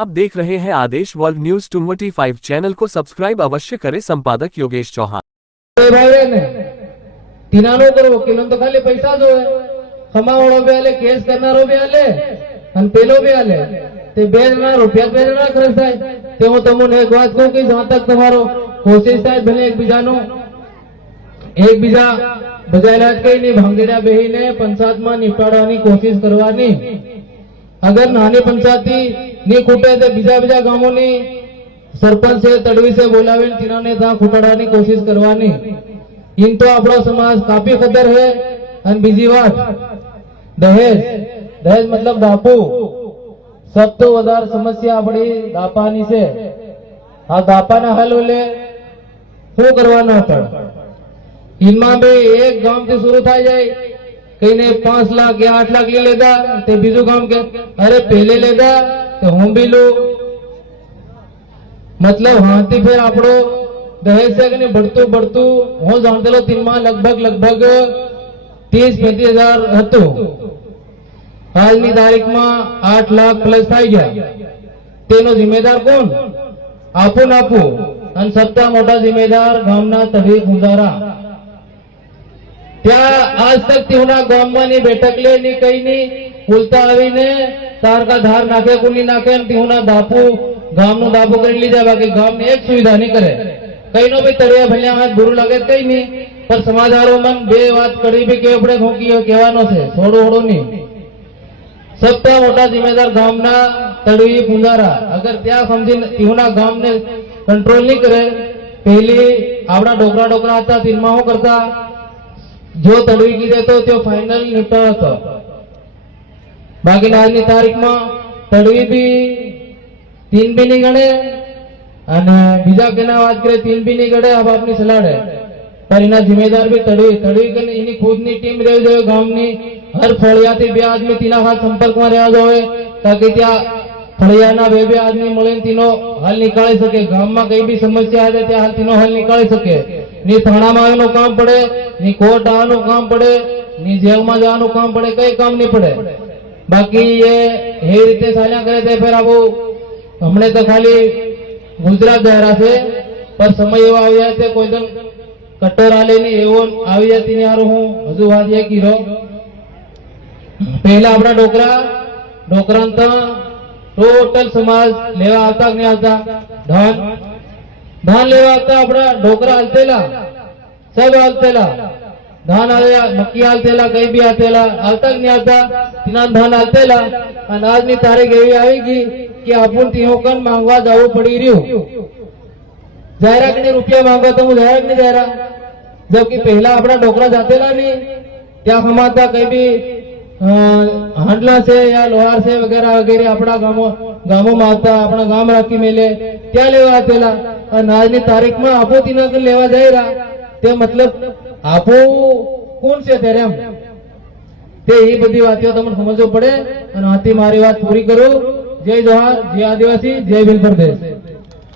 आप देख रहे हैं आदेश वर्ल्ड न्यूज 25 चैनल को सब्सक्राइब अवश्य करें। संपादक योगेश चौहान। तिनानो करो वकीलों तो खाली पैसा जो है कमावाड़ो भी आले केस करनारो भी आले अन पेलो भी आले ते बेजना रुपया बेजना खर्च થાય તે હું તમને એક વાત કહું કે જ્યાં તક તમારો કોશિશ થાય ભલે એકબીજા બજાયલા જ કઈ નહીં ભાંગીડા બેહીને પંચાયતમાં નિપટાડવાની કોશિશ કરવાની। अगर नानी पंचायती नहीं खूटे तो बीजा गांवों सरपंच से तड़वी से बोलावे तिनाने ता खूटाड़ानी कोशिश करवानी। इन तो आपणो समाज काफी खतर है। अन बीजी बात दहेज मतलब बापू सब तो वधारे समस्या अपनी दापानी से आ दापाना हल होले शू करवाना होता। इनमें भी एक गांव से शुरू था जाए कई ने 5 लाख या 8 लाख ले लेगा ते बीजू काम के अरे पहले लेगा तो हम भी लो मतलब हाथी फिर आपड़ो दहेज से कने बढ़तू हो जानते लो 3 माह लगभग 30-35 हजार हतो। हालनी तारीख में 8 लाख प्लस थाई गया। तेनो जिम्मेदार कौन? आपू अन सबता मोटा जिम्मेदार गामना तड़ी गुजारा। त्या आज तक तिहुना गाममानी बेटकले नी कई नी उलता आवीने तार का धार नाखे कुनी नाखे तिहुना बापू गामनो बापू कर लीजा बाकी गाम ने एक सुविधा नहीं करे कई नो भी तरिया भल्या हाथ बुरू लगे कई नहीं पर समाजारो मन बे बात कड़ी भी के पड़े भोंकी कहवानो से छोड़ो ओड़ो नहीं सबता मोटा जिम्मेदार गामना तड़वी पुंजारा। अगर त्या समझी तिहुना गाम ने कंट्रोल नहीं करे पहली आपड़ा डोकरा आता तिनमा हो करता जो तड़वी की देतो त्यो फाइनल निपटा तो बाकी आज की तारीख में तड़वी भी 3 भी नहीं गणे अने बीजा केना बात करे 3 भी नहीं गणे। अब आपनी सलाह है पर इना जिम्मेदार भी तड़वी कने इनी खुद नी टीम रही जो गाम नी हर फळियाथी बे आदमी तीना हाथ संपर्क में रहा जोए ताकि त्या फळियाना बे आदमी मळीने तीनो हल निकाली सके। गाम में कई भी समस्या आवे त्या हल तीनो हल निकाली सके। नी थाना में आवानो काम पड़े नी कोर्ट आवानो काम पड़े नी जेल में जावानो काम पड़े कई काम नहीं पड़े। बाकी ये हे रीते साल्या करे थे फिर आपो हमने तो खाली गुजरात जाहरा से पर समय एवो आवी जाए कोई दिन कट्टर आले नी एवो आवी जाती ने यार हूं हजू वाजिए कीरो पहला अपना डोकरा तो टोटल समाज लेवा आता नहीं आता धान लेवा आता अपना डोकरा हलतेला सब हलतेला धान आया मक्की हलतेला कई भी आतेला आता नहीं आता तिना धान हलतेला अन आज नी तारीख एवी आवेगी कि आपुन तिहोकन मांगवा जावू पड़ी रह्यू। जायरा कने रुपया मांगवा तो हूँ जायरा नहीं जायरा जबकि पहला अपना डोकरा जातेला नहीं त्या समाता कई भी हांडला से या लोहार से वगैरह अपना गामो में आता अपना गाम राखी मेले त्या लेवा आतेला और आज की तारीख में आपो तीना कर लेवा जायरा ते मतलब आपो कौन से तेरे हम ते ये बड़ी बातें तमने समझो पड़े और हाथी मारी बात पूरी करो। जय जोहार, जय आदिवासी, जय भील प्रदेश।